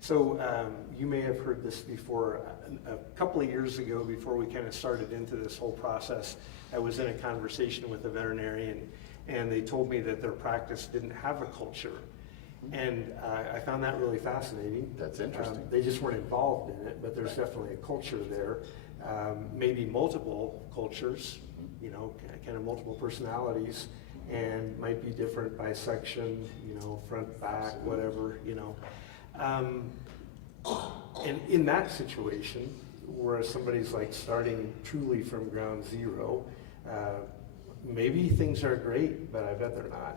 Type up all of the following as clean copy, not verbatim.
So you may have heard this before. A couple of years ago, before we kind of started into this whole process, I was in a conversation with a veterinarian, and they told me that their practice didn't have a culture. And I found that really fascinating. That's interesting. They just weren't involved in it, but there's definitely a culture there. Maybe multiple cultures, you know, kind of multiple personalities, and might be different by section, you know, front, back, whatever, you know. And in that situation, where somebody's like starting truly from ground zero, maybe things are great, but I bet they're not.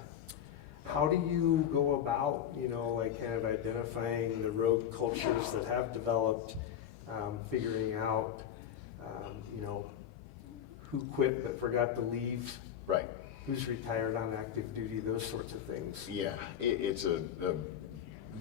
How do you go about, you know, like kind of identifying the rogue cultures that have developed, figuring out, you know, who quit but forgot to leave, Right. who's retired on active duty, those sorts of things? Yeah, it's a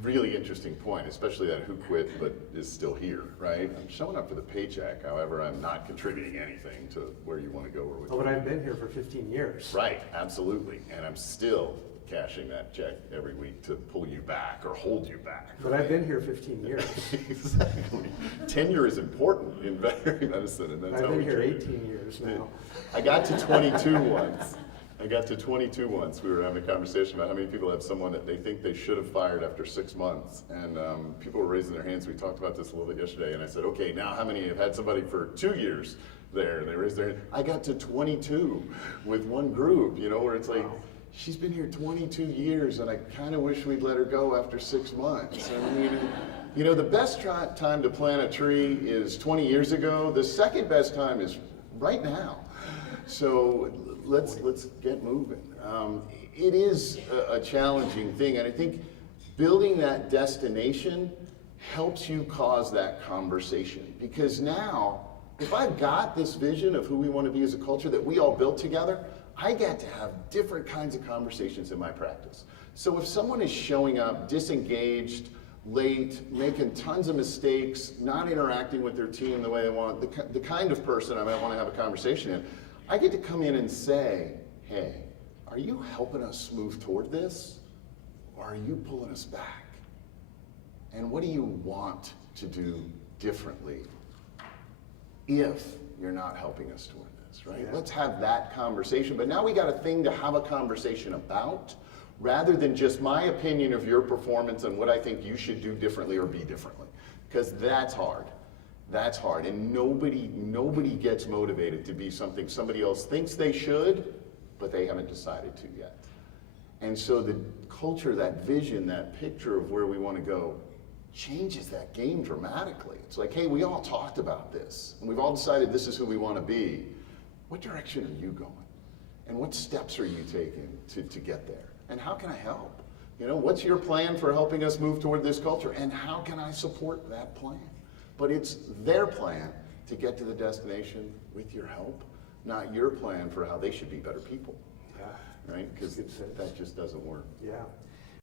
really interesting point, especially that who quit but is still here, right? I'm showing up for the paycheck, however, I'm not contributing anything to where you want to go or what. Oh, but I've been here for 15 years. Right, absolutely, and I'm still cashing that check every week to pull you back or hold you back. But I've been here 15 years. Exactly. Tenure is important in veterinary medicine, and that's I've how been we here treat it. 18 years now. I got to 22 once. I got to 22 once. We were having a conversation about how many people have someone that they think they should have fired after 6 months. And people were raising their hands. We talked about this a little bit yesterday. And I said, okay, now how many have had somebody for 2 years there? And they raised their hand. I got to 22 with one group, you know, where it's like, she's been here 22 years and I kind of wish we'd let her go after 6 months. I mean, you know, the best time to plant a tree is 20 years ago. The second best time is right now. So let's get moving. It is a challenging thing, and I think building that destination helps you cause that conversation. Because now, if I've got this vision of who we want to be as a culture that we all built together, I get to have different kinds of conversations in my practice. So if someone is showing up disengaged, late, making tons of mistakes, not interacting with their team the way they want, the kind of person I might want to have a conversation in, I get to come in and say, hey, are you helping us move toward this? Or are you pulling us back? And what do you want to do differently if you're not helping us toward this, right? Yeah. Let's have that conversation. But now we got a thing to have a conversation about, rather than just my opinion of your performance and what I think you should do differently or be differently. Because that's hard. That's hard, and nobody gets motivated to be something somebody else thinks they should, but they haven't decided to yet. And so the culture, that vision, that picture of where we want to go changes that game dramatically. It's like, hey, we all talked about this, and we've all decided this is who we want to be. What direction are you going? And what steps are you taking to get there? And how can I help? You know, what's your plan for helping us move toward this culture? And how can I support that plan? But it's their plan to get to the destination with your help, not your plan for how they should be better people. Yeah. Right? Because that just doesn't work. Yeah.